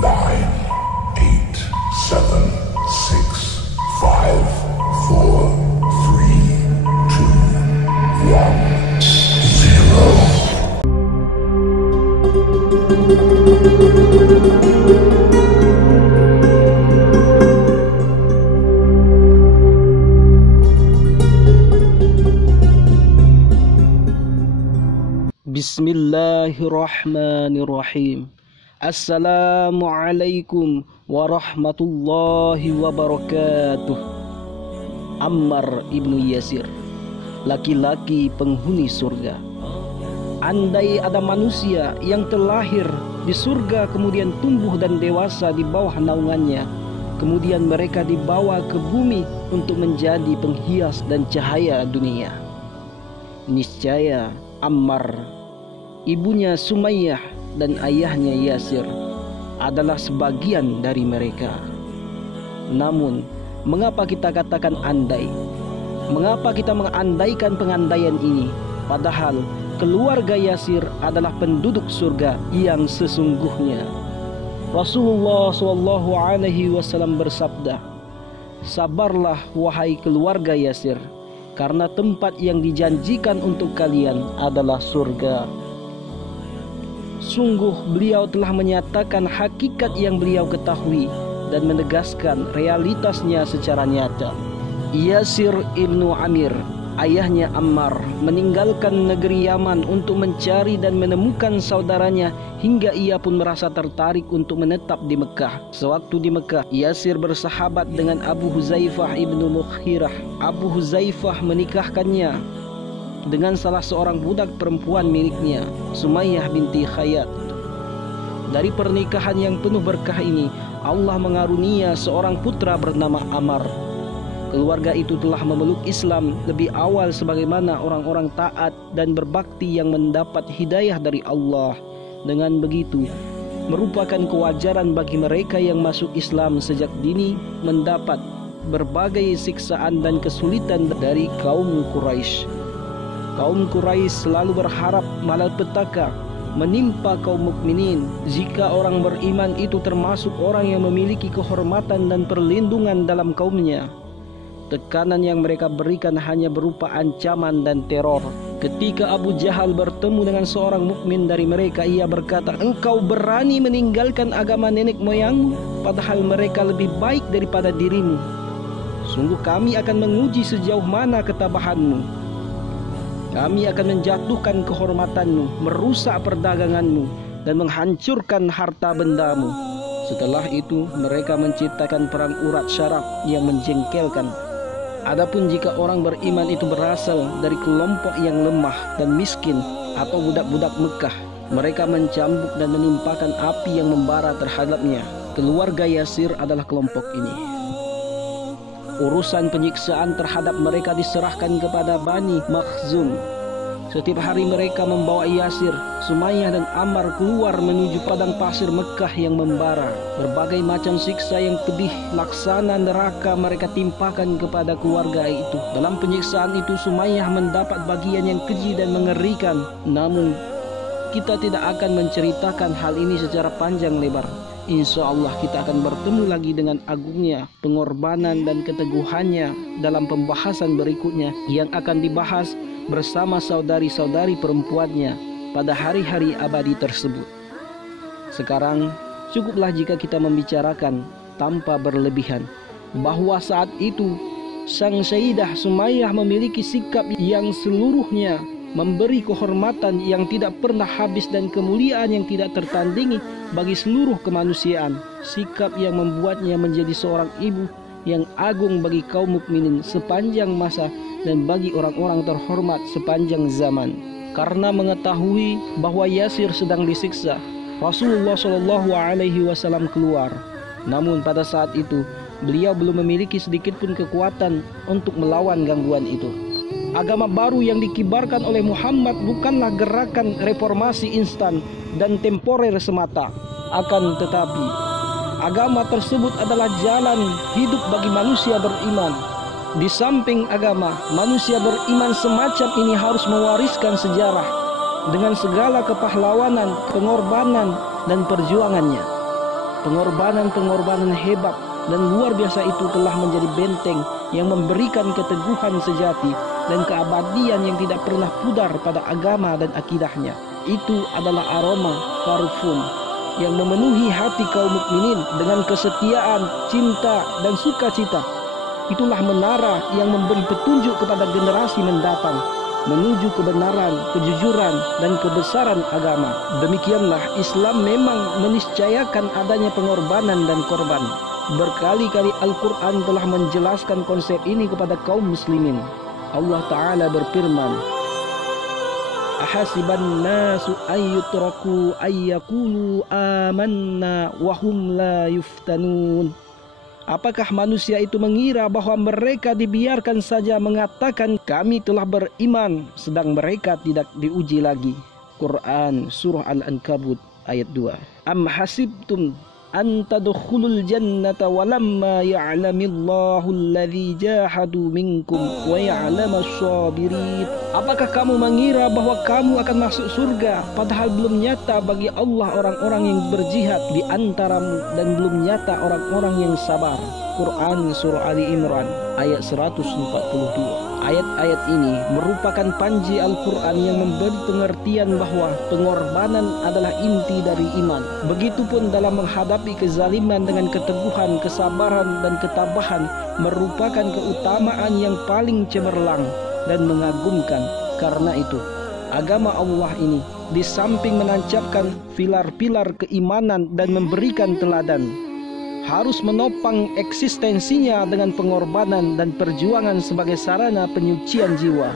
9, 8, 7, 6, 5, 4, 3, 2, 1, 0. Bismillahirrahmanirrahim. Assalamualaikum warahmatullahi wabarakatuh. Ammar ibnu Yasir, laki-laki penghuni surga. Andai ada manusia yang terlahir di surga kemudian tumbuh dan dewasa di bawah naungannya, kemudian mereka dibawa ke bumi untuk menjadi penghias dan cahaya dunia, niscaya Ammar, ibunya Sumayyah dan ayahnya Yasir adalah sebagian dari mereka. Namun, mengapa kita katakan andai? Mengapa kita mengandaikan pengandaian ini? Padahal keluarga Yasir adalah penduduk surga yang sesungguhnya. Rasulullah SAW bersabda, "Sabarlah wahai keluarga Yasir, karena tempat yang dijanjikan untuk kalian adalah surga." Sungguh beliau telah menyatakan hakikat yang beliau ketahui dan menegaskan realitasnya secara nyata. Yasir ibnu Amir, ayahnya Ammar, meninggalkan negeri Yaman untuk mencari dan menemukan saudaranya hingga ia pun merasa tertarik untuk menetap di Mekah. Sewaktu di Mekah, Yasir bersahabat dengan Abu Huzaifah ibnu Mughirah. Abu Huzaifah menikahkannya dengan salah seorang budak perempuan miliknya, Sumayyah binti Khayyat. Dari pernikahan yang penuh berkah ini, Allah mengarunia seorang putra bernama Ammar. Keluarga itu telah memeluk Islam lebih awal sebagaimana orang-orang taat dan berbakti yang mendapat hidayah dari Allah. Dengan begitu, merupakan kewajaran bagi mereka yang masuk Islam sejak dini mendapat berbagai siksaan dan kesulitan dari kaum Quraisy. Kaum Quraisy selalu berharap malapetaka menimpa kaum mukminin jika orang beriman itu termasuk orang yang memiliki kehormatan dan perlindungan dalam kaumnya. Tekanan yang mereka berikan hanya berupa ancaman dan teror. Ketika Abu Jahal bertemu dengan seorang mukmin dari mereka, ia berkata, "Engkau berani meninggalkan agama nenek moyangmu, padahal mereka lebih baik daripada dirimu. Sungguh kami akan menguji sejauh mana ketabahanmu. Kami akan menjatuhkan kehormatanmu, merusak perdaganganmu, dan menghancurkan harta bendamu." Setelah itu mereka menciptakan perang urat syaraf yang menjengkelkan. Adapun jika orang beriman itu berasal dari kelompok yang lemah dan miskin atau budak-budak Mekah, mereka mencambuk dan menimpakan api yang membara terhadapnya. Keluarga Yasir adalah kelompok ini. Urusan penyiksaan terhadap mereka diserahkan kepada Bani Makhzum. Setiap hari mereka membawa Yasir, Sumayyah dan Ammar keluar menuju padang pasir Mekah yang membara. Berbagai macam siksa yang pedih laksana neraka mereka timpakan kepada keluarga itu. Dalam penyiksaan itu Sumayyah mendapat bagian yang keji dan mengerikan. Namun kita tidak akan menceritakan hal ini secara panjang lebar. Insya Allah kita akan bertemu lagi dengan agungnya, pengorbanan dan keteguhannya dalam pembahasan berikutnya yang akan dibahas bersama saudari-saudari perempuannya pada hari-hari abadi tersebut. Sekarang cukuplah jika kita membicarakan tanpa berlebihan bahwa saat itu Sang Sayyidah Sumayyah memiliki sikap yang seluruhnya memberi kehormatan yang tidak pernah habis dan kemuliaan yang tidak tertandingi bagi seluruh kemanusiaan. Sikap yang membuatnya menjadi seorang ibu yang agung bagi kaum mukminin sepanjang masa dan bagi orang-orang terhormat sepanjang zaman. Karena mengetahui bahwa Yasir sedang disiksa, Rasulullah SAW keluar. Namun pada saat itu beliau belum memiliki sedikit pun kekuatan untuk melawan gangguan itu. Agama baru yang dikibarkan oleh Muhammad bukanlah gerakan reformasi instan dan temporer semata. Akan tetapi, agama tersebut adalah jalan hidup bagi manusia beriman. Di samping agama, manusia beriman semacam ini harus mewariskan sejarah dengan segala kepahlawanan, pengorbanan, dan perjuangannya. Pengorbanan-pengorbanan hebat dan luar biasa itu telah menjadi benteng yang memberikan keteguhan sejati dan keabadian yang tidak pernah pudar pada agama dan akidahnya. Itu adalah aroma parfum yang memenuhi hati kaum mukminin dengan kesetiaan, cinta, dan sukacita. Itulah menara yang memberi petunjuk kepada generasi mendatang menuju kebenaran, kejujuran, dan kebesaran agama. Demikianlah Islam memang meniscayakan adanya pengorbanan dan korban. Berkali-kali Al-Quran telah menjelaskan konsep ini kepada kaum muslimin. Allah Ta'ala berfirman, Ahasiban nasu ayyutraku ayyakulu amanna wahum la yuftanun. Apakah manusia itu mengira bahwa mereka dibiarkan saja mengatakan kami telah beriman sedang mereka tidak diuji lagi? Quran Surah Al-Ankabut ayat 2. Am hasibtum an tadkhulul jannata walamma ya'lamillahu alladhi jahadu minkum wa ya'lamas sabirin. Apakah kamu mengira bahwa kamu akan masuk surga padahal belum nyata bagi Allah orang-orang yang berjihad di antaramu dan belum nyata orang-orang yang sabar? Quran Surah Ali Imran ayat 142. Ayat-ayat ini merupakan panji Al-Quran yang memberi pengertian bahwa pengorbanan adalah inti dari iman. Begitupun dalam menghadapi kezaliman dengan keteguhan, kesabaran, dan ketabahan merupakan keutamaan yang paling cemerlang dan mengagumkan. Karena itu, agama Allah ini di samping menancapkan pilar-pilar keimanan dan memberikan teladan, harus menopang eksistensinya dengan pengorbanan dan perjuangan sebagai sarana penyucian jiwa.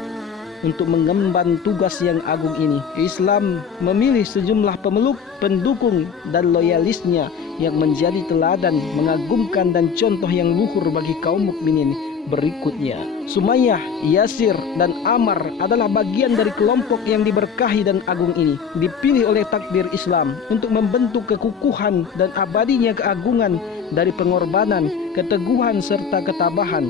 Untuk mengemban tugas yang agung ini, Islam memilih sejumlah pemeluk, pendukung, dan loyalisnya yang menjadi teladan, mengagumkan, dan contoh yang luhur bagi kaum mukminin berikutnya. Sumayyah, Yasir, dan Ammar adalah bagian dari kelompok yang diberkahi dan agung ini, dipilih oleh takdir Islam untuk membentuk kekukuhan dan abadinya keagungan dari pengorbanan, keteguhan, serta ketabahan.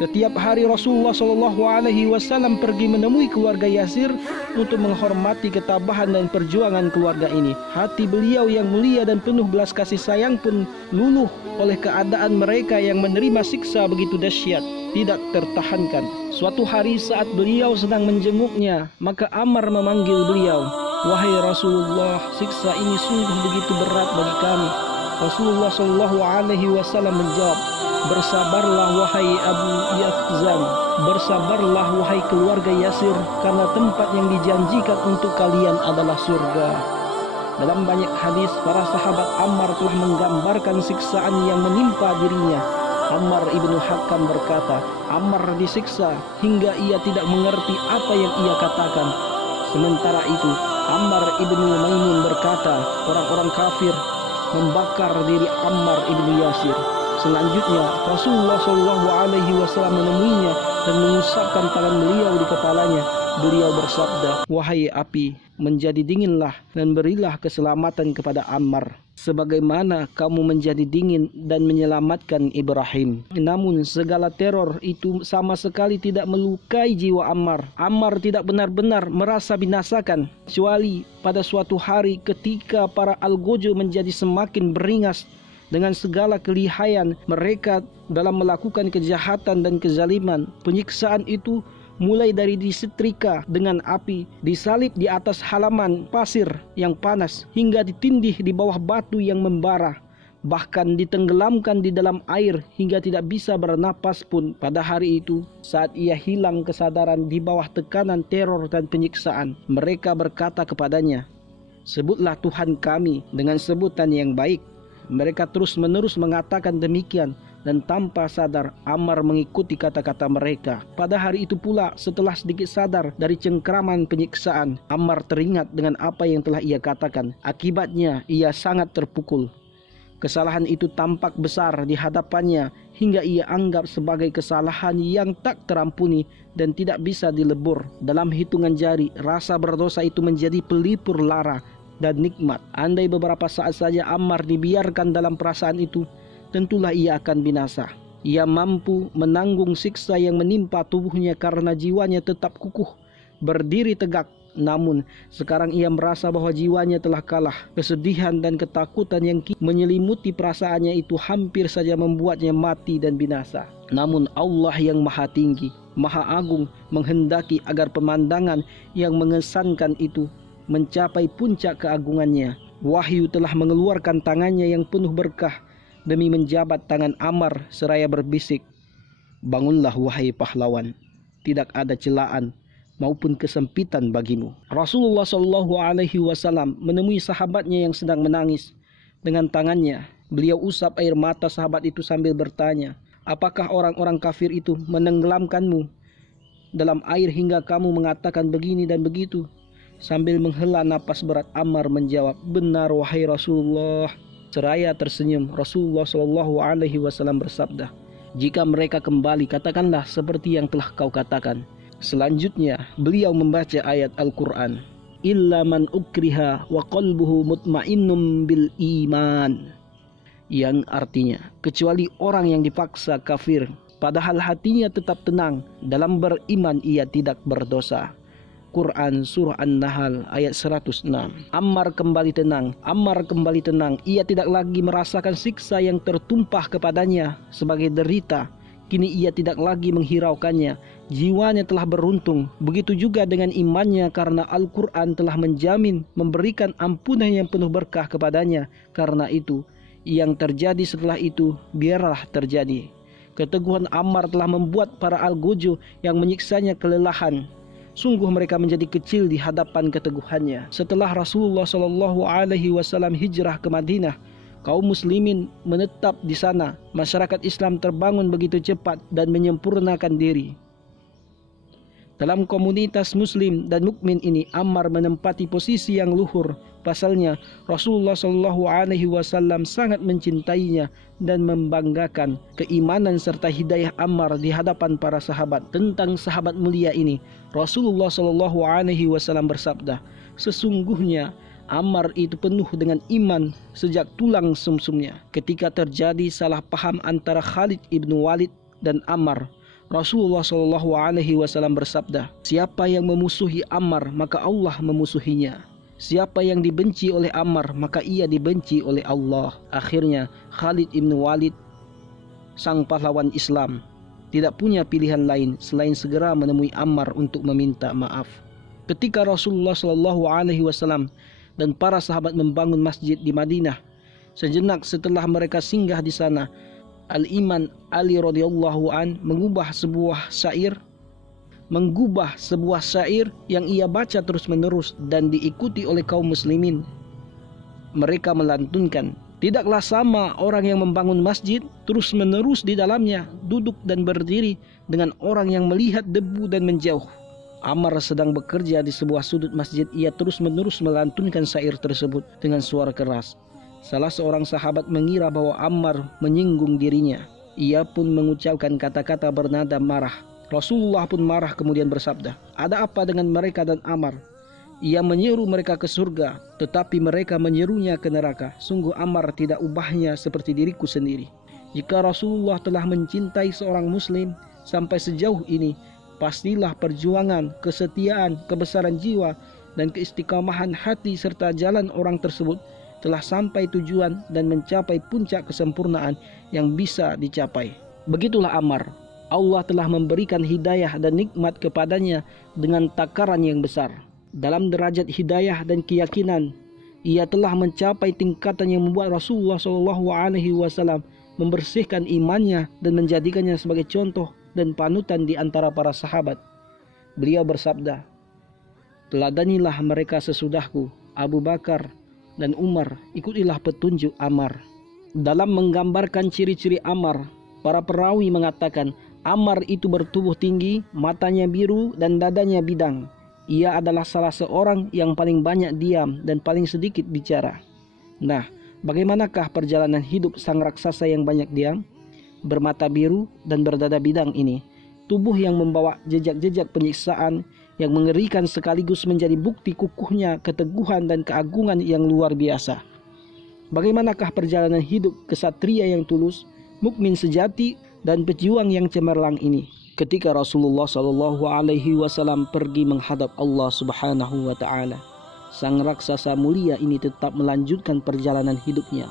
Setiap hari Rasulullah SAW pergi menemui keluarga Yasir untuk menghormati ketabahan dan perjuangan keluarga ini. Hati beliau yang mulia dan penuh belas kasih sayang pun luluh oleh keadaan mereka yang menerima siksa begitu dahsyat, tidak tertahankan. Suatu hari saat beliau sedang menjenguknya, maka Ammar memanggil beliau, "Wahai Rasulullah, siksa ini sungguh begitu berat bagi kami." Rasulullah SAW menjawab, "Bersabarlah wahai Abu Yafzan, bersabarlah wahai keluarga Yasir, karena tempat yang dijanjikan untuk kalian adalah surga." Dalam banyak hadis, para sahabat Ammar telah menggambarkan siksaan yang menimpa dirinya. Ammar ibnu Hakam berkata, Ammar disiksa hingga ia tidak mengerti apa yang ia katakan. Sementara itu, Ammar ibnu Maimun berkata, orang-orang kafir membakar diri Ammar ibnu Yasir. Selanjutnya Rasulullah SAW menemuinya dan mengusapkan tangan beliau di kepalanya. Beliau bersabda, "Wahai api, menjadi dinginlah dan berilah keselamatan kepada Ammar, sebagaimana kamu menjadi dingin dan menyelamatkan Ibrahim." Namun segala teror itu sama sekali tidak melukai jiwa Ammar. Ammar tidak benar-benar merasa binasakan, kecuali pada suatu hari ketika para algojo menjadi semakin beringas dengan segala kelihayan mereka dalam melakukan kejahatan dan kezaliman. Penyiksaan itu mulai dari disetrika dengan api, disalib di atas halaman pasir yang panas, hingga ditindih di bawah batu yang membara, bahkan ditenggelamkan di dalam air hingga tidak bisa bernapas pun. Pada hari itu, saat ia hilang kesadaran di bawah tekanan teror dan penyiksaan, mereka berkata kepadanya, "Sebutlah Tuhan kami dengan sebutan yang baik." Mereka terus-menerus mengatakan demikian, dan tanpa sadar Ammar mengikuti kata-kata mereka. Pada hari itu pula, setelah sedikit sadar dari cengkraman penyiksaan, Ammar teringat dengan apa yang telah ia katakan. Akibatnya ia sangat terpukul. Kesalahan itu tampak besar di hadapannya hingga ia anggap sebagai kesalahan yang tak terampuni dan tidak bisa dilebur. Dalam hitungan jari, rasa berdosa itu menjadi pelipur lara dan nikmat. Andai beberapa saat saja Ammar dibiarkan dalam perasaan itu, tentulah ia akan binasa. Ia mampu menanggung siksa yang menimpa tubuhnya karena jiwanya tetap kukuh, berdiri tegak Namun sekarang ia merasa bahwa jiwanya telah kalah. Kesedihan dan ketakutan yang menyelimuti perasaannya itu hampir saja membuatnya mati dan binasa. Namun Allah yang maha tinggi, maha agung menghendaki agar pemandangan yang mengesankan itu mencapai puncak keagungannya. Wahyu telah mengeluarkan tangannya yang penuh berkah demi menjabat tangan Ammar seraya berbisik, "Bangunlah wahai pahlawan, tidak ada celaan maupun kesempitan bagimu." Rasulullah Shallallahu Alaihi Wasallam menemui sahabatnya yang sedang menangis. Dengan tangannya beliau usap air mata sahabat itu sambil bertanya, "Apakah orang-orang kafir itu menenggelamkanmu dalam air hingga kamu mengatakan begini dan begitu?" Sambil menghela napas berat, Ammar menjawab, "Benar wahai Rasulullah." Seraya tersenyum, Rasulullah Shallallahu Alaihi Wasallam bersabda, "Jika mereka kembali, katakanlah seperti yang telah kau katakan." Selanjutnya beliau membaca ayat Al-Quran, "Illa man ukriha wa qalbuhu mutmainnum bil iman," yang artinya kecuali orang yang dipaksa kafir padahal hatinya tetap tenang dalam beriman, ia tidak berdosa. Quran Surah An-Nahl ayat 106. Ammar kembali tenang. Ia tidak lagi merasakan siksa yang tertumpah kepadanya sebagai derita. Kini ia tidak lagi menghiraukannya. Jiwanya telah beruntung. Begitu juga dengan imannya, karena Al-Quran telah menjamin memberikan ampunan yang penuh berkah kepadanya. Karena itu, yang terjadi setelah itu biarlah terjadi. Keteguhan Ammar telah membuat para Al-Gojo yang menyiksanya kelelahan. Sungguh mereka menjadi kecil di hadapan keteguhannya. Setelah Rasulullah Shallallahu Alaihi Wasallam hijrah ke Madinah, kaum muslimin menetap di sana. Masyarakat Islam terbangun begitu cepat dan menyempurnakan diri. Dalam komunitas muslim dan mukmin ini, Ammar menempati posisi yang luhur. Pasalnya, Rasulullah Shallallahu Alaihi Wasallam sangat mencintainya dan membanggakan keimanan serta hidayah Ammar di hadapan para sahabat. Tentang sahabat mulia ini, Rasulullah Shallallahu Alaihi Wasallam bersabda, "Sesungguhnya Ammar itu penuh dengan iman sejak tulang sumsumnya." Ketika terjadi salah paham antara Khalid ibnu Walid dan Ammar, Rasulullah Shallallahu Alaihi Wasallam bersabda, "Siapa yang memusuhi Ammar, maka Allah memusuhinya. Siapa yang dibenci oleh Ammar, maka ia dibenci oleh Allah." Akhirnya Khalid ibn Walid, sang pahlawan Islam, tidak punya pilihan lain selain segera menemui Ammar untuk meminta maaf. Ketika Rasulullah Shallallahu Alaihi Wasallam dan para sahabat membangun masjid di Madinah, sejenak setelah mereka singgah di sana, Al-Iman Ali radhiyallahu an mengubah sebuah syair yang ia baca terus-menerus dan diikuti oleh kaum muslimin. Mereka melantunkan, "Tidaklah sama orang yang membangun masjid terus-menerus di dalamnya, duduk dan berdiri, dengan orang yang melihat debu dan menjauh." Ammar sedang bekerja di sebuah sudut masjid. Ia terus-menerus melantunkan syair tersebut dengan suara keras. Salah seorang sahabat mengira bahwa Ammar menyinggung dirinya. Ia pun mengucapkan kata-kata bernada marah. Rasulullah pun marah kemudian bersabda, "Ada apa dengan mereka dan Ammar? Ia menyeru mereka ke surga, tetapi mereka menyerunya ke neraka. Sungguh Ammar tidak ubahnya seperti diriku sendiri." Jika Rasulullah telah mencintai seorang muslim sampai sejauh ini, pastilah perjuangan, kesetiaan, kebesaran jiwa, dan keistiqamahan hati serta jalan orang tersebut telah sampai tujuan dan mencapai puncak kesempurnaan yang bisa dicapai. Begitulah Ammar. Allah telah memberikan hidayah dan nikmat kepadanya dengan takaran yang besar. Dalam derajat hidayah dan keyakinan, ia telah mencapai tingkatan yang membuat Rasulullah SAW membersihkan imannya dan menjadikannya sebagai contoh dan panutan di antara para sahabat. Beliau bersabda, "Teladanilah mereka sesudahku, Abu Bakar dan Umar, ikutilah petunjuk Ammar." Dalam menggambarkan ciri-ciri Ammar, para perawi mengatakan Ammar itu bertubuh tinggi, matanya biru dan dadanya bidang. Ia adalah salah seorang yang paling banyak diam dan paling sedikit bicara. Nah, bagaimanakah perjalanan hidup sang raksasa yang banyak diam, bermata biru dan berdada bidang ini? Tubuh yang membawa jejak-jejak penyiksaan yang mengerikan sekaligus menjadi bukti kukuhnya keteguhan dan keagungan yang luar biasa. Bagaimanakah perjalanan hidup kesatria yang tulus, mukmin sejati, dan pejuang yang cemerlang ini? ketika Rasulullah Shallallahu Alaihi Wasallam pergi menghadap Allah Subhanahu Wa Taala. Sang raksasa mulia ini tetap melanjutkan perjalanan hidupnya.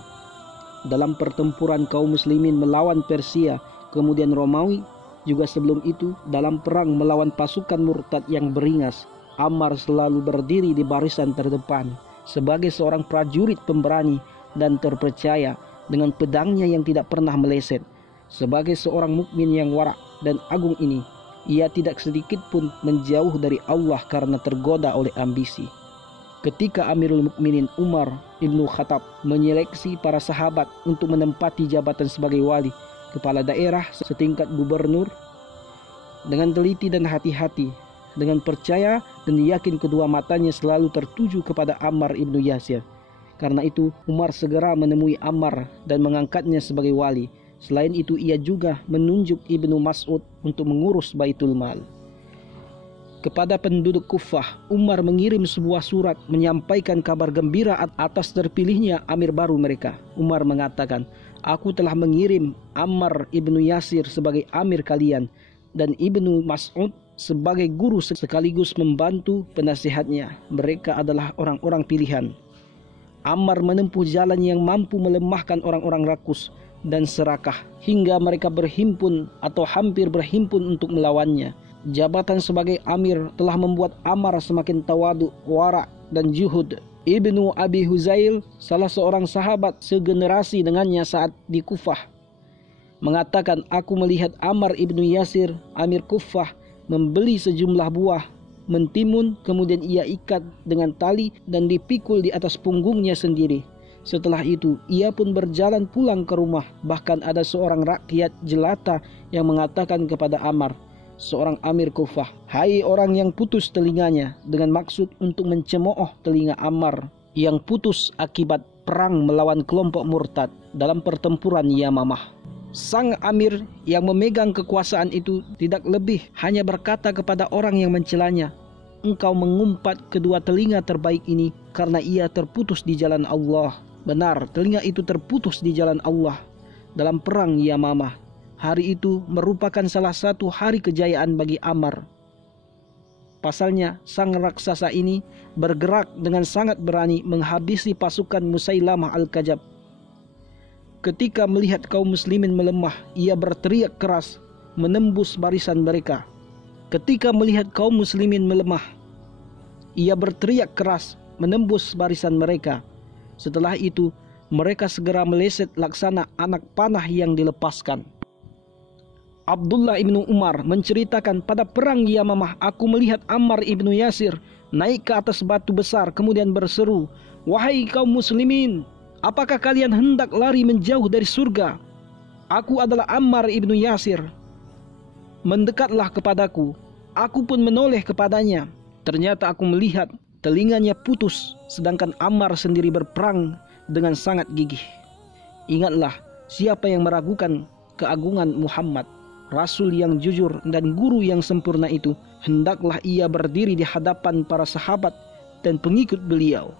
Dalam pertempuran kaum muslimin melawan Persia, kemudian Romawi, juga sebelum itu dalam perang melawan pasukan murtad yang beringas, Ammar selalu berdiri di barisan terdepan sebagai seorang prajurit pemberani dan terpercaya dengan pedangnya yang tidak pernah meleset. Sebagai seorang mukmin yang warak dan agung ini, ia tidak sedikit pun menjauh dari Allah karena tergoda oleh ambisi. Ketika Amirul Mukminin Umar Ibnu Khattab menyeleksi para sahabat untuk menempati jabatan sebagai wali, kepala daerah setingkat gubernur, dengan teliti dan hati-hati, dengan percaya dan yakin kedua matanya selalu tertuju kepada Ammar ibnu Yasir. Karena itu Umar segera menemui Ammar dan mengangkatnya sebagai wali. Selain itu ia juga menunjuk Ibnu Mas'ud untuk mengurus Baitul Mal. Kepada penduduk Kufah, Umar mengirim sebuah surat menyampaikan kabar gembira atas terpilihnya amir baru mereka. Umar mengatakan, "Aku telah mengirim Ammar ibnu Yasir sebagai amir kalian dan Ibnu Mas'ud sebagai guru sekaligus membantu penasihatnya. Mereka adalah orang-orang pilihan." Ammar menempuh jalan yang mampu melemahkan orang-orang rakus dan serakah hingga mereka berhimpun atau hampir berhimpun untuk melawannya. Jabatan sebagai amir telah membuat Ammar semakin tawadu, warak dan juhud. Ibnu Abi Huzail, salah seorang sahabat segenerasi dengannya saat di Kufah, mengatakan, "Aku melihat Ammar ibnu Yasir, amir Kufah, membeli sejumlah buah mentimun, kemudian ia ikat dengan tali dan dipikul di atas punggungnya sendiri. Setelah itu ia pun berjalan pulang ke rumah. Bahkan ada seorang rakyat jelata yang mengatakan kepada Ammar, seorang amir Kufah, 'Hai orang yang putus telinganya,' dengan maksud untuk mencemooh telinga Ammar yang putus akibat perang melawan kelompok murtad dalam pertempuran Yamamah. Sang amir yang memegang kekuasaan itu tidak lebih hanya berkata kepada orang yang mencelanya, 'Engkau mengumpat kedua telinga terbaik ini karena ia terputus di jalan Allah.' Benar, telinga itu terputus di jalan Allah dalam perang Yamamah. Hari itu merupakan salah satu hari kejayaan bagi Ammar. Pasalnya, sang raksasa ini bergerak dengan sangat berani menghabisi pasukan Musailamah Al-Kadzab. Ketika melihat kaum muslimin melemah, ia berteriak keras menembus barisan mereka. Ketika melihat kaum muslimin melemah, ia berteriak keras menembus barisan mereka. Setelah itu, mereka segera meleset laksana anak panah yang dilepaskan. Abdullah ibnu Umar menceritakan, pada perang Yamamah aku melihat Ammar ibnu Yasir naik ke atas batu besar kemudian berseru, 'Wahai kaum muslimin, apakah kalian hendak lari menjauh dari surga? Aku adalah Ammar ibnu Yasir. Mendekatlah kepadaku.' Aku pun menoleh kepadanya. Ternyata aku melihat telinganya putus, sedangkan Ammar sendiri berperang dengan sangat gigih. Ingatlah, siapa yang meragukan keagungan Muhammad, Rasul yang jujur dan guru yang sempurna itu, hendaklah ia berdiri di hadapan para sahabat dan pengikut beliau.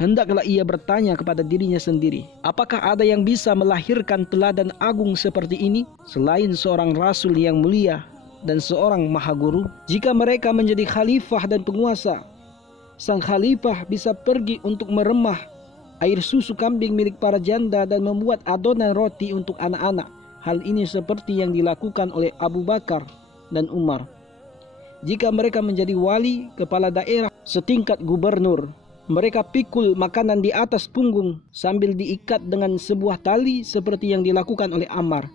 Hendaklah ia bertanya kepada dirinya sendiri, apakah ada yang bisa melahirkan teladan agung seperti ini selain seorang Rasul yang mulia dan seorang maha guru? Jika mereka menjadi khalifah dan penguasa, sang khalifah bisa pergi untuk meremah air susu kambing milik para janda dan membuat adonan roti untuk anak-anak. Hal ini seperti yang dilakukan oleh Abu Bakar dan Umar. Jika mereka menjadi wali, kepala daerah setingkat gubernur, mereka pikul makanan di atas punggung sambil diikat dengan sebuah tali seperti yang dilakukan oleh Ammar.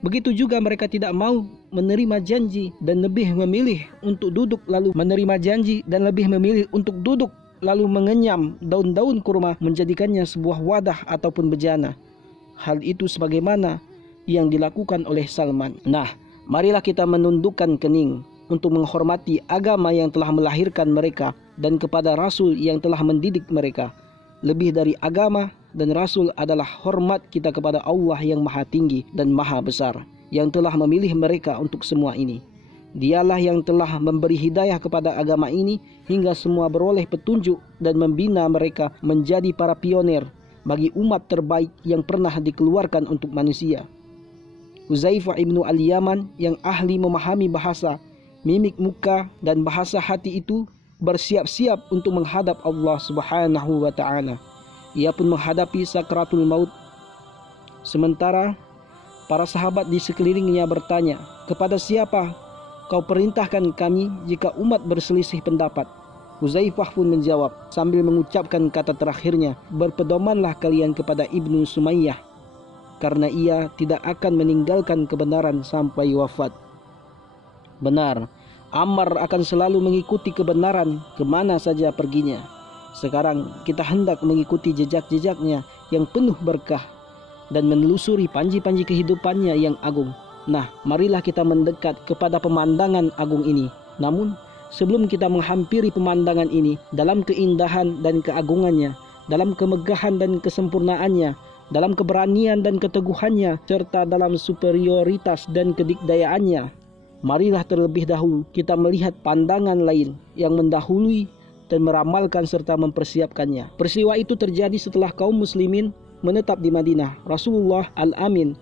Begitu juga mereka tidak mau menerima janji dan lebih memilih untuk duduk lalu menerima janji dan lebih memilih untuk duduk lalu mengenyam daun-daun kurma menjadikannya sebuah wadah ataupun bejana. Hal itu sebagaimana yang dilakukan oleh Salman. Nah, marilah kita menundukkan kening untuk menghormati agama yang telah melahirkan mereka dan kepada Rasul yang telah mendidik mereka. Lebih dari agama dan Rasul adalah hormat kita kepada Allah yang maha tinggi dan maha besar, yang telah memilih mereka untuk semua ini. Dialah yang telah memberi hidayah kepada agama ini hingga semua beroleh petunjuk dan membina mereka menjadi para pionir bagi umat terbaik yang pernah dikeluarkan untuk manusia. Huzaifah ibnu al-Yaman yang ahli memahami bahasa, mimik muka dan bahasa hati itu bersiap-siap untuk menghadap Allah Subhanahu wa ta'ala. Ia pun menghadapi sakratul maut. Sementara para sahabat di sekelilingnya bertanya, "Kepada siapa kau perintahkan kami jika umat berselisih pendapat?" Huzaifah pun menjawab sambil mengucapkan kata terakhirnya, "Berpedomanlah kalian kepada Ibnu Sumayyah, karena ia tidak akan meninggalkan kebenaran sampai wafat." Benar, Ammar akan selalu mengikuti kebenaran kemana saja perginya. Sekarang kita hendak mengikuti jejak-jejaknya yang penuh berkah dan menelusuri panji-panji kehidupannya yang agung. Nah, marilah kita mendekat kepada pemandangan agung ini. Namun, sebelum kita menghampiri pemandangan ini dalam keindahan dan keagungannya, dalam kemegahan dan kesempurnaannya, dalam keberanian dan keteguhannya, serta dalam superioritas dan kedikdayaannya, marilah terlebih dahulu kita melihat pandangan lain yang mendahului dan meramalkan serta mempersiapkannya. Peristiwa itu terjadi setelah kaum muslimin menetap di Madinah. Rasulullah Al-Amin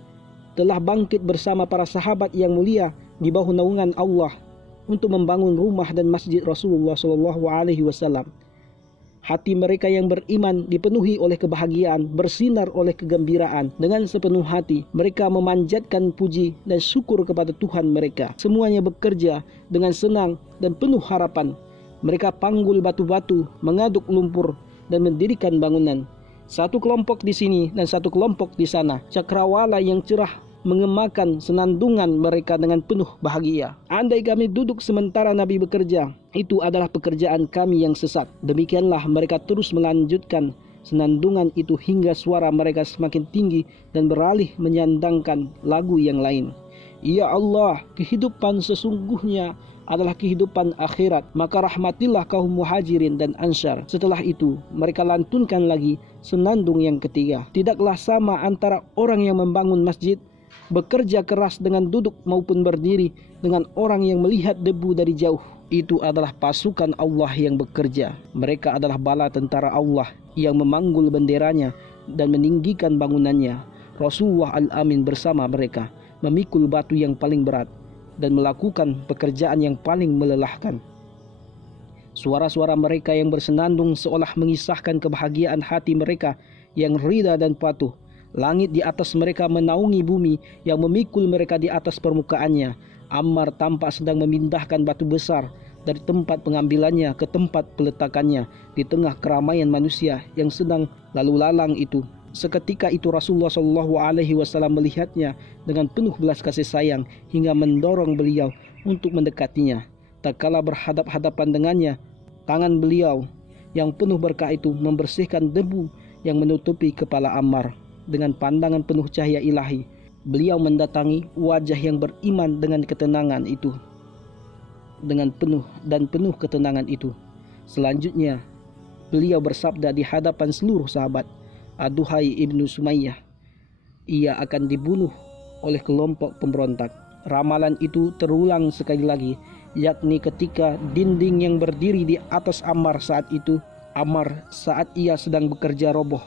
telah bangkit bersama para sahabat yang mulia di bawah naungan Allah untuk membangun rumah dan masjid Rasulullah SAW. Hati mereka yang beriman dipenuhi oleh kebahagiaan, bersinar oleh kegembiraan. Dengan sepenuh hati mereka memanjatkan puji dan syukur kepada Tuhan mereka. Semuanya bekerja dengan senang dan penuh harapan. Mereka panggul batu-batu, mengaduk lumpur, dan mendirikan bangunan. Satu kelompok di sini dan satu kelompok di sana. Cakrawala yang cerah mengemakan senandungan mereka dengan penuh bahagia. Andai kami duduk sementara Nabi bekerja, itu adalah pekerjaan kami yang sesat. Demikianlah mereka terus melanjutkan senandungan itu hingga suara mereka semakin tinggi dan beralih menyandangkan lagu yang lain. Ya Allah, kehidupan sesungguhnya adalah kehidupan akhirat, maka rahmatilah kaum muhajirin dan ansar. Setelah itu mereka lantunkan lagi senandung yang ketiga. Tidaklah sama antara orang yang membangun masjid, bekerja keras dengan duduk maupun berdiri, dengan orang yang melihat debu dari jauh. Itu adalah pasukan Allah yang bekerja. Mereka adalah bala tentara Allah yang memanggul benderanya dan meninggikan bangunannya. Rasulullah Al-Amin bersama mereka memikul batu yang paling berat dan melakukan pekerjaan yang paling melelahkan. Suara-suara mereka yang bersenandung seolah mengisahkan kebahagiaan hati mereka yang rida dan patuh. Langit di atas mereka menaungi bumi yang memikul mereka di atas permukaannya. Ammar tampak sedang memindahkan batu besar dari tempat pengambilannya ke tempat peletakannya di tengah keramaian manusia yang sedang lalu lalang itu. Seketika itu Rasulullah SAW melihatnya dengan penuh belas kasih sayang hingga mendorong beliau untuk mendekatinya. Tak kala berhadap-hadapan dengannya, tangan beliau yang penuh berkah itu membersihkan debu yang menutupi kepala Ammar. Dengan pandangan penuh cahaya ilahi, beliau mendatangi wajah yang beriman dengan ketenangan itu. Dengan penuh ketenangan itu. Selanjutnya, beliau bersabda di hadapan seluruh sahabat, "Aduhai Ibnu Sumayyah, ia akan dibunuh oleh kelompok pemberontak." Ramalan itu terulang sekali lagi, yakni ketika dinding yang berdiri di atas Ammar saat ia sedang bekerja roboh.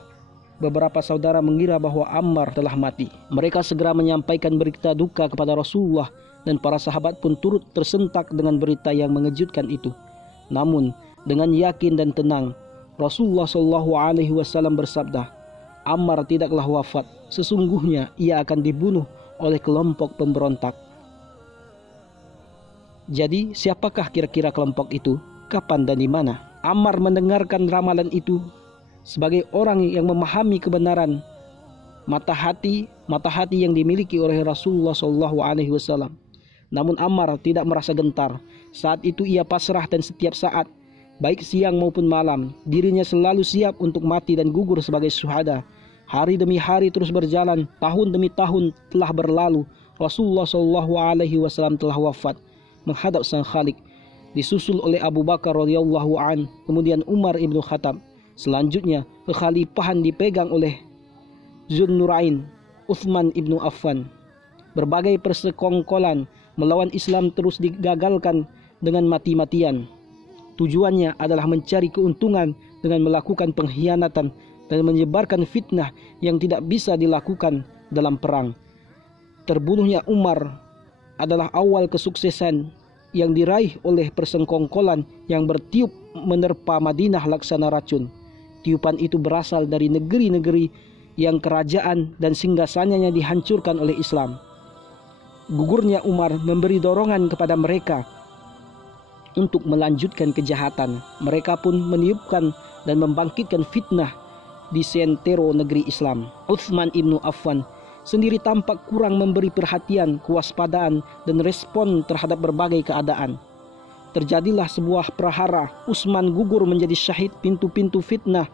Beberapa saudara mengira bahwa Ammar telah mati. Mereka segera menyampaikan berita duka kepada Rasulullah dan para sahabat pun turut tersentak dengan berita yang mengejutkan itu. Namun dengan yakin dan tenang, Rasulullah SAW bersabda, "Ammar tidaklah wafat, sesungguhnya ia akan dibunuh oleh kelompok pemberontak." Jadi siapakah kira-kira kelompok itu? Kapan dan di mana? Ammar mendengarkan ramalan itu sebagai orang yang memahami kebenaran, mata hati yang dimiliki oleh Rasulullah SAW. Namun Ammar tidak merasa gentar. Saat itu ia pasrah dan setiap saat, baik siang maupun malam, dirinya selalu siap untuk mati dan gugur sebagai syuhada. Hari demi hari terus berjalan, tahun demi tahun telah berlalu. Rasulullah SAW telah wafat menghadap Sang Khalik, disusul oleh Abu Bakar radhiyallahu an, kemudian Umar ibnu Khattab. Selanjutnya kekhalifahan dipegang oleh Zunnurain, Utsman ibnu Affan. Berbagai persekongkolan melawan Islam terus digagalkan dengan mati-matian. Tujuannya adalah mencari keuntungan dengan melakukan pengkhianatan dan menyebarkan fitnah yang tidak bisa dilakukan dalam perang. Terbunuhnya Umar adalah awal kesuksesan yang diraih oleh persengkongkolan yang bertiup menerpa Madinah laksana racun. Tiupan itu berasal dari negeri-negeri yang kerajaan dan singgasananya dihancurkan oleh Islam. Gugurnya Umar memberi dorongan kepada mereka untuk melanjutkan kejahatan. Mereka pun meniupkan dan membangkitkan fitnah di seantero negeri Islam. Utsman ibnu Affan sendiri tampak kurang memberi perhatian, kewaspadaan, dan respon terhadap berbagai keadaan. Terjadilah sebuah prahara. Utsman gugur menjadi syahid. Pintu-pintu fitnah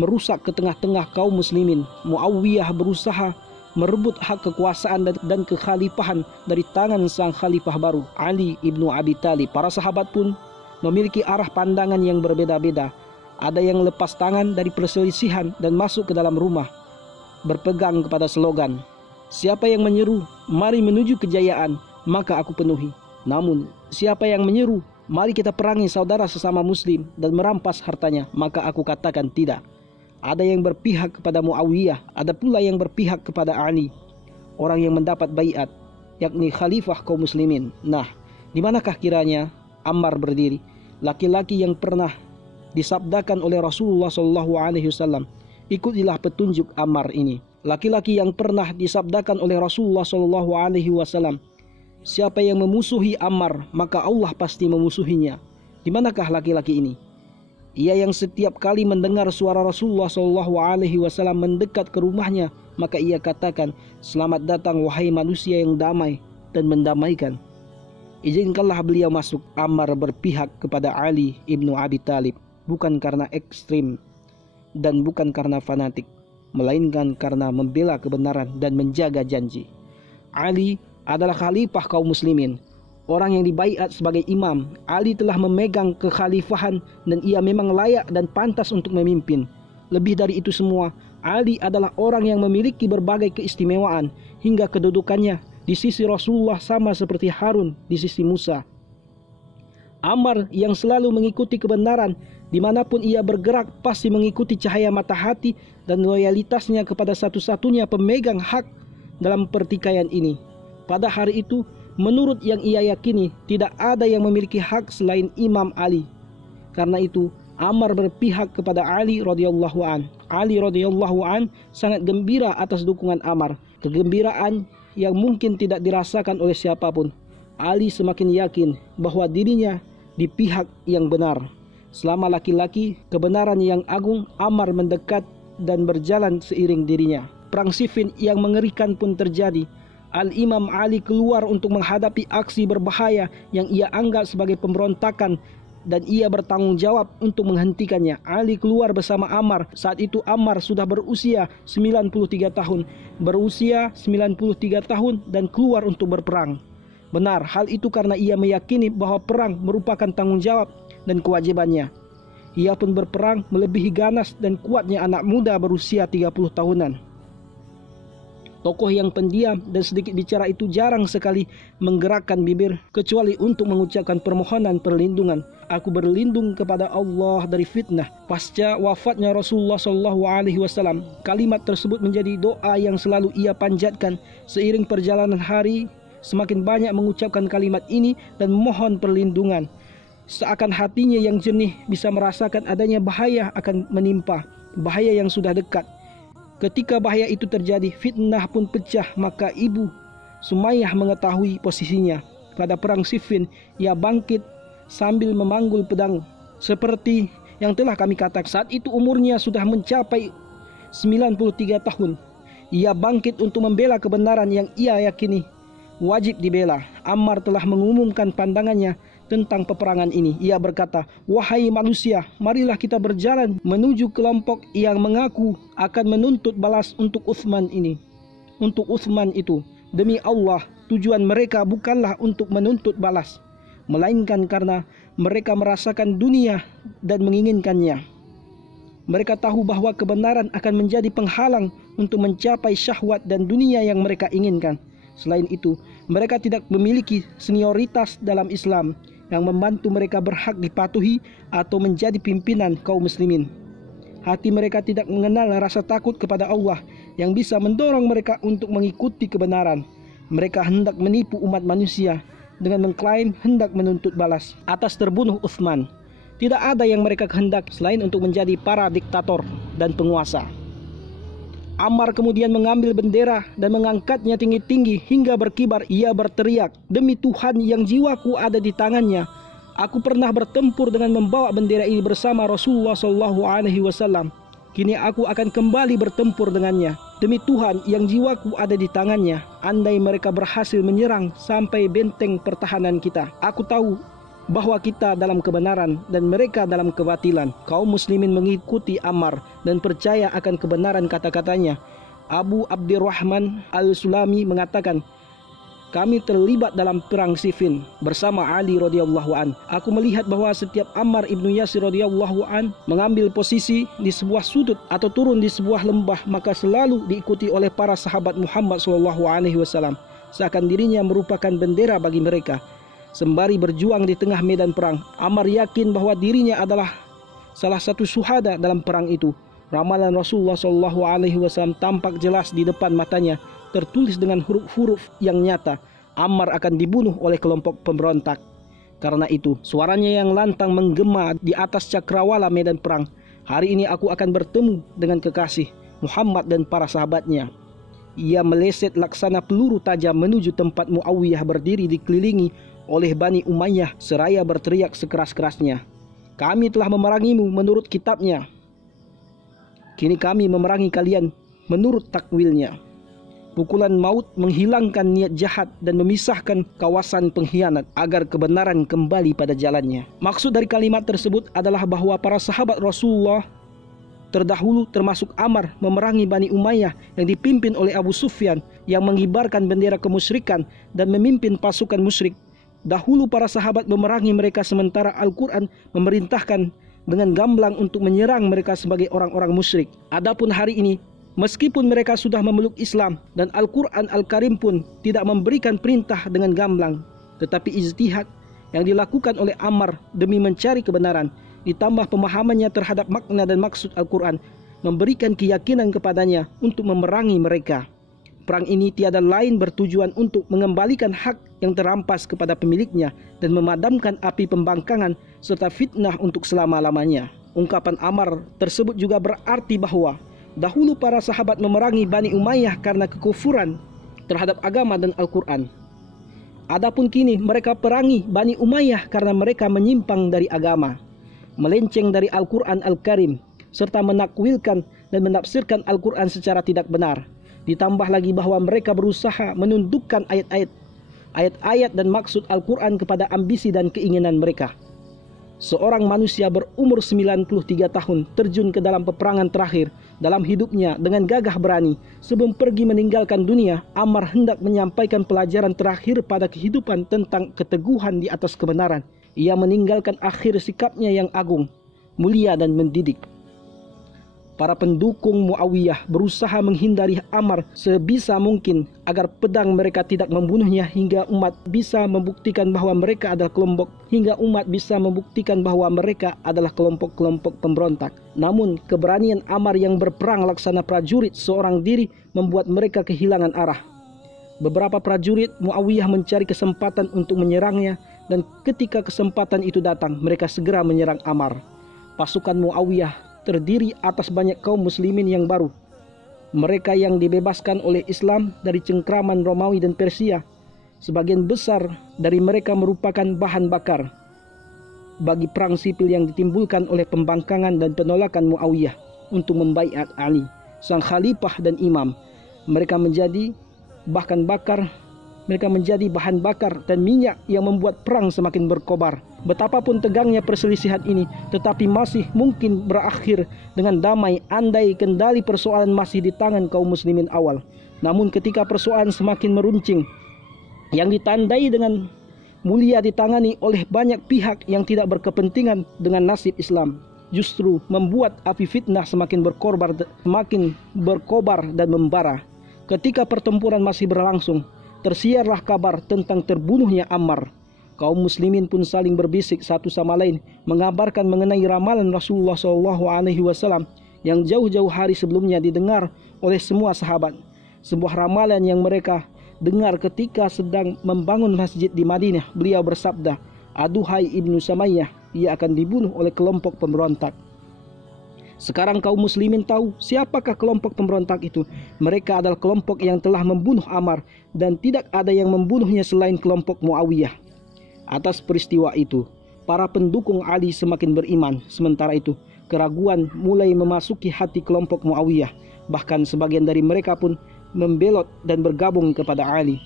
merusak ke tengah-tengah kaum muslimin. Muawiyah berusaha merebut hak kekuasaan dan kekhalifahan dari tangan sang khalifah baru, Ali ibnu Abi Thalib. Para sahabat pun memiliki arah pandangan yang berbeda-beda. Ada yang lepas tangan dari perselisihan dan masuk ke dalam rumah, berpegang kepada slogan, "Siapa yang menyeru, mari menuju kejayaan, maka aku penuhi. Namun, siapa yang menyeru, mari kita perangi saudara sesama muslim dan merampas hartanya, maka aku katakan tidak." Ada yang berpihak kepada Muawiyah, ada pula yang berpihak kepada Ali, orang yang mendapat baiat, yakni khalifah kaum muslimin. Nah, di manakah kiranya Ammar berdiri? Laki-laki yang pernah disabdakan oleh Rasulullah SAW. Ikutilah petunjuk Ammar ini. Laki-laki yang pernah disabdakan oleh Rasulullah SAW. Siapa yang memusuhi Ammar, maka Allah pasti memusuhinya. Di manakah laki-laki ini? Ia yang setiap kali mendengar suara Rasulullah SAW mendekat ke rumahnya, maka ia katakan, "Selamat datang wahai manusia yang damai dan mendamaikan." Izinkanlah beliau masuk. Ammar berpihak kepada Ali ibnu Abi Thalib, bukan karena ekstrim dan bukan karena fanatik, melainkan karena membela kebenaran dan menjaga janji. Ali adalah khalifah kaum muslimin, orang yang dibaiat sebagai imam. Ali telah memegang kekhalifahan dan ia memang layak dan pantas untuk memimpin. Lebih dari itu semua, Ali adalah orang yang memiliki berbagai keistimewaan hingga kedudukannya di sisi Rasulullah sama seperti Harun di sisi Musa. Ammar yang selalu mengikuti kebenaran dimanapun ia bergerak pasti mengikuti cahaya mata hati dan loyalitasnya kepada satu-satunya pemegang hak dalam pertikaian ini. Pada hari itu, menurut yang ia yakini, tidak ada yang memiliki hak selain Imam Ali. Karena itu, Ammar berpihak kepada Ali radhiyallahu an. Ali radhiyallahu an sangat gembira atas dukungan Ammar, kegembiraan yang mungkin tidak dirasakan oleh siapapun. Ali semakin yakin bahwa dirinya di pihak yang benar. Selama laki-laki kebenaran yang agung, Ammar mendekat dan berjalan seiring dirinya. Perang Siffin yang mengerikan pun terjadi. Al-Imam Ali keluar untuk menghadapi aksi berbahaya yang ia anggap sebagai pemberontakan dan ia bertanggung jawab untuk menghentikannya. Ali keluar bersama Ammar. Saat itu Ammar sudah berusia 93 tahun. Berusia 93 tahun dan keluar untuk berperang. Benar, hal itu karena ia meyakini bahwa perang merupakan tanggung jawab dan kewajibannya. Ia pun berperang melebihi ganas dan kuatnya anak muda berusia 30 tahunan. Tokoh yang pendiam dan sedikit bicara itu jarang sekali menggerakkan bibir kecuali untuk mengucapkan permohonan perlindungan. Aku berlindung kepada Allah dari fitnah. Pasca wafatnya Rasulullah SAW, kalimat tersebut menjadi doa yang selalu ia panjatkan. Seiring perjalanan hari, semakin banyak mengucapkan kalimat ini dan mohon perlindungan. Seakan hatinya yang jernih bisa merasakan adanya bahaya akan menimpa, bahaya yang sudah dekat. Ketika bahaya itu terjadi, fitnah pun pecah, maka ibu Sumayyah mengetahui posisinya. Pada perang Siffin, ia bangkit sambil memanggul pedang. Seperti yang telah kami katakan, saat itu umurnya sudah mencapai 93 tahun. Ia bangkit untuk membela kebenaran yang ia yakini wajib dibela. Ammar telah mengumumkan pandangannya tentang peperangan ini. Ia berkata, "Wahai manusia, marilah kita berjalan menuju kelompok yang mengaku akan menuntut balas untuk Utsman ini. Untuk Utsman itu, demi Allah, tujuan mereka bukanlah untuk menuntut balas, melainkan karena mereka merasakan dunia dan menginginkannya. Mereka tahu bahwa kebenaran akan menjadi penghalang untuk mencapai syahwat dan dunia yang mereka inginkan. Selain itu, mereka tidak memiliki senioritas dalam Islam yang membantu mereka berhak dipatuhi atau menjadi pimpinan kaum muslimin. Hati mereka tidak mengenal rasa takut kepada Allah yang bisa mendorong mereka untuk mengikuti kebenaran. Mereka hendak menipu umat manusia dengan mengklaim hendak menuntut balas atas terbunuh Utsman. Tidak ada yang mereka kehendak selain untuk menjadi para diktator dan penguasa. Ammar kemudian mengambil bendera dan mengangkatnya tinggi-tinggi hingga berkibar. Ia berteriak, "Demi Tuhan yang jiwaku ada di tangannya, aku pernah bertempur dengan membawa bendera ini bersama Rasulullah SAW. Kini aku akan kembali bertempur dengannya. Demi Tuhan yang jiwaku ada di tangannya, andai mereka berhasil menyerang sampai benteng pertahanan kita, aku tahu bahwa kita dalam kebenaran dan mereka dalam kebatilan." Kaum muslimin mengikuti Ammar dan percaya akan kebenaran kata-katanya. Abu Abdurrahman Al-Sulami mengatakan, "Kami terlibat dalam perang Siffin bersama Ali radhiyallahu an. Aku melihat bahwa setiap Ammar ibnu Yasir radhiyallahu an mengambil posisi di sebuah sudut atau turun di sebuah lembah, maka selalu diikuti oleh para sahabat Muhammad SAW, seakan dirinya merupakan bendera bagi mereka. Sembari berjuang di tengah medan perang, Ammar yakin bahwa dirinya adalah salah satu syuhada dalam perang itu. Ramalan Rasulullah SAW tampak jelas di depan matanya, tertulis dengan huruf-huruf yang nyata, Ammar akan dibunuh oleh kelompok pemberontak. Karena itu, suaranya yang lantang menggema di atas cakrawala medan perang. Hari ini aku akan bertemu dengan kekasih Muhammad dan para sahabatnya. Ia meleset laksana peluru tajam menuju tempat Muawiyah berdiri dikelilingi oleh Bani Umayyah seraya berteriak sekeras-kerasnya, "Kami telah memerangimu menurut kitabnya. Kini kami memerangi kalian menurut takwilnya." Pukulan maut menghilangkan niat jahat dan memisahkan kawasan pengkhianat agar kebenaran kembali pada jalannya. Maksud dari kalimat tersebut adalah bahwa para sahabat Rasulullah terdahulu termasuk Ammar memerangi Bani Umayyah yang dipimpin oleh Abu Sufyan yang mengibarkan bendera kemusyrikan dan memimpin pasukan musyrik. Dahulu para sahabat memerangi mereka sementara Al-Quran memerintahkan dengan gamblang untuk menyerang mereka sebagai orang-orang musyrik. Adapun hari ini, meskipun mereka sudah memeluk Islam dan Al-Quran Al-Karim pun tidak memberikan perintah dengan gamblang, tetapi ijtihad yang dilakukan oleh Ammar demi mencari kebenaran, ditambah pemahamannya terhadap makna dan maksud Al-Quran, memberikan keyakinan kepadanya untuk memerangi mereka. Perang ini tiada lain bertujuan untuk mengembalikan hak yang terampas kepada pemiliknya dan memadamkan api pembangkangan serta fitnah untuk selama-lamanya. Ungkapan Ammar tersebut juga berarti bahwa dahulu para sahabat memerangi Bani Umayyah karena kekufuran terhadap agama dan Al-Quran. Adapun kini mereka perangi Bani Umayyah karena mereka menyimpang dari agama, melenceng dari Al-Quran Al-Karim, serta menakwilkan dan menafsirkan Al-Quran secara tidak benar. Ditambah lagi bahwa mereka berusaha menundukkan ayat-ayat dan maksud Al-Quran kepada ambisi dan keinginan mereka. Seorang manusia berumur 93 tahun terjun ke dalam peperangan terakhir dalam hidupnya dengan gagah berani. Sebelum pergi meninggalkan dunia, Ammar hendak menyampaikan pelajaran terakhir pada kehidupan tentang keteguhan di atas kebenaran. Ia meninggalkan akhir sikapnya yang agung, mulia dan mendidik. Para pendukung Muawiyah berusaha menghindari Ammar sebisa mungkin agar pedang mereka tidak membunuhnya hingga umat bisa membuktikan bahwa mereka adalah kelompok pemberontak. Namun keberanian Ammar yang berperang laksana prajurit seorang diri membuat mereka kehilangan arah. Beberapa prajurit Muawiyah mencari kesempatan untuk menyerangnya, dan ketika kesempatan itu datang, mereka segera menyerang Ammar. Pasukan Muawiyah terdiri atas banyak kaum muslimin yang baru. Mereka yang dibebaskan oleh Islam dari cengkraman Romawi dan Persia. Sebagian besar dari mereka merupakan bahan bakar bagi perang sipil yang ditimbulkan oleh pembangkangan dan penolakan Muawiyah untuk membaiat Ali, sang khalifah dan imam. Mereka menjadi bahan bakar dan minyak yang membuat perang semakin berkobar. Betapapun tegangnya perselisihan ini, tetapi masih mungkin berakhir dengan damai andai kendali persoalan masih di tangan kaum muslimin awal. Namun ketika persoalan semakin meruncing, yang ditandai dengan mulia ditangani oleh banyak pihak yang tidak berkepentingan dengan nasib Islam, justru membuat api fitnah semakin berkobar dan membara. Ketika pertempuran masih berlangsung, tersiarlah kabar tentang terbunuhnya Ammar. Kaum muslimin pun saling berbisik satu sama lain, mengabarkan mengenai ramalan Rasulullah SAW. yang jauh-jauh hari sebelumnya didengar oleh semua sahabat. Sebuah ramalan yang mereka dengar ketika sedang membangun masjid di Madinah. Beliau bersabda, "Aduhai Ibnu Samayyah, ia akan dibunuh oleh kelompok pemberontak." Sekarang kaum muslimin tahu siapakah kelompok pemberontak itu. Mereka adalah kelompok yang telah membunuh Ammar, dan tidak ada yang membunuhnya selain kelompok Muawiyah. Atas peristiwa itu, para pendukung Ali semakin beriman. Sementara itu, keraguan mulai memasuki hati kelompok Muawiyah. Bahkan sebagian dari mereka pun membelot dan bergabung kepada Ali.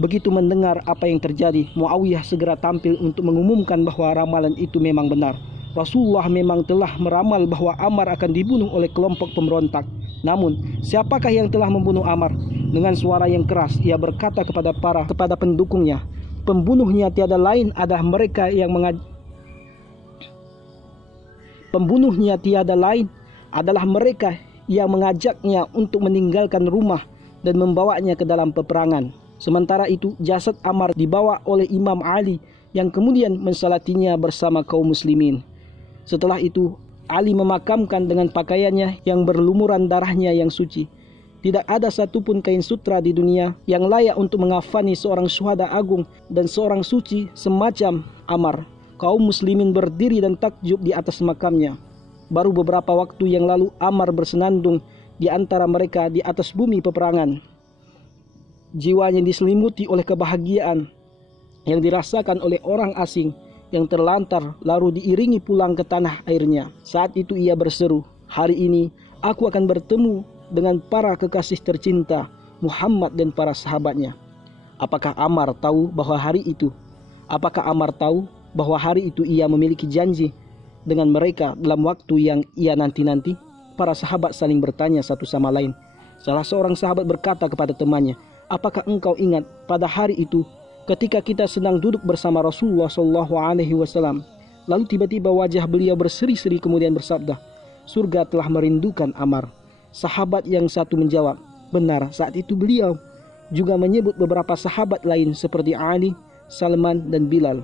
Begitu mendengar apa yang terjadi, Muawiyah segera tampil untuk mengumumkan bahwa ramalan itu memang benar. Rasulullah memang telah meramal bahwa Ammar akan dibunuh oleh kelompok pemberontak. Namun, siapakah yang telah membunuh Ammar? Dengan suara yang keras, ia berkata kepada pendukungnya, "Pembunuhnya tiada lain adalah mereka yang mengajaknya untuk meninggalkan rumah dan membawanya ke dalam peperangan." Sementara itu, jasad Ammar dibawa oleh Imam Ali yang kemudian mensalatinya bersama kaum muslimin. Setelah itu, Ali memakamkan dengan pakaiannya yang berlumuran darahnya yang suci. Tidak ada satupun kain sutra di dunia yang layak untuk mengafani seorang syuhada agung dan seorang suci semacam Ammar. Kaum muslimin berdiri dan takjub di atas makamnya. Baru beberapa waktu yang lalu Ammar bersenandung di antara mereka di atas bumi peperangan. Jiwanya diselimuti oleh kebahagiaan yang dirasakan oleh orang asing yang terlantar lalu diiringi pulang ke tanah airnya. Saat itu ia berseru, "Hari ini aku akan bertemu dengan para kekasih tercinta Muhammad dan para sahabatnya." Apakah Ammar tahu bahwa hari itu ia memiliki janji dengan mereka dalam waktu yang ia nanti-nanti? Para sahabat saling bertanya satu sama lain. Salah seorang sahabat berkata kepada temannya, "Apakah engkau ingat pada hari itu ketika kita sedang duduk bersama Rasulullah SAW, lalu tiba-tiba wajah beliau berseri-seri kemudian bersabda, 'Surga telah merindukan Ammar.'" Sahabat yang satu menjawab, "Benar." Saat itu beliau juga menyebut beberapa sahabat lain seperti Ali, Salman, dan Bilal.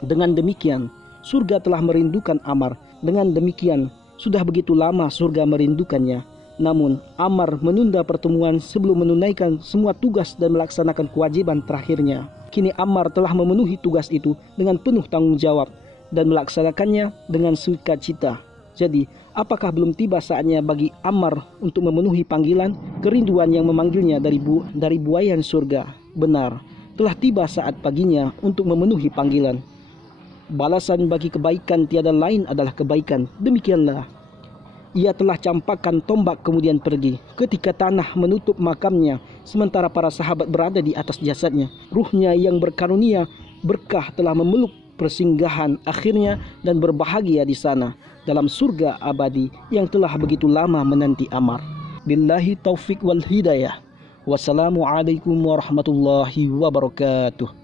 Dengan demikian, surga telah merindukan Ammar. Dengan demikian, sudah begitu lama surga merindukannya. Namun, Ammar menunda pertemuan sebelum menunaikan semua tugas dan melaksanakan kewajiban terakhirnya. Kini Ammar telah memenuhi tugas itu dengan penuh tanggung jawab dan melaksanakannya dengan sukacita. Jadi, apakah belum tiba saatnya bagi Ammar untuk memenuhi panggilan kerinduan yang memanggilnya dari buayan surga? Benar, telah tiba saat baginya untuk memenuhi panggilan. Balasan bagi kebaikan tiada lain adalah kebaikan. Demikianlah, ia telah campakkan tombak kemudian pergi. Ketika tanah menutup makamnya, sementara para sahabat berada di atas jasadnya, ruhnya yang berkarunia berkah telah memeluk persinggahan akhirnya dan berbahagia di sana dalam surga abadi yang telah begitu lama menanti Ammar. Billahi taufik wal hidayah. Wassalamualaikum warahmatullahi wabarakatuh.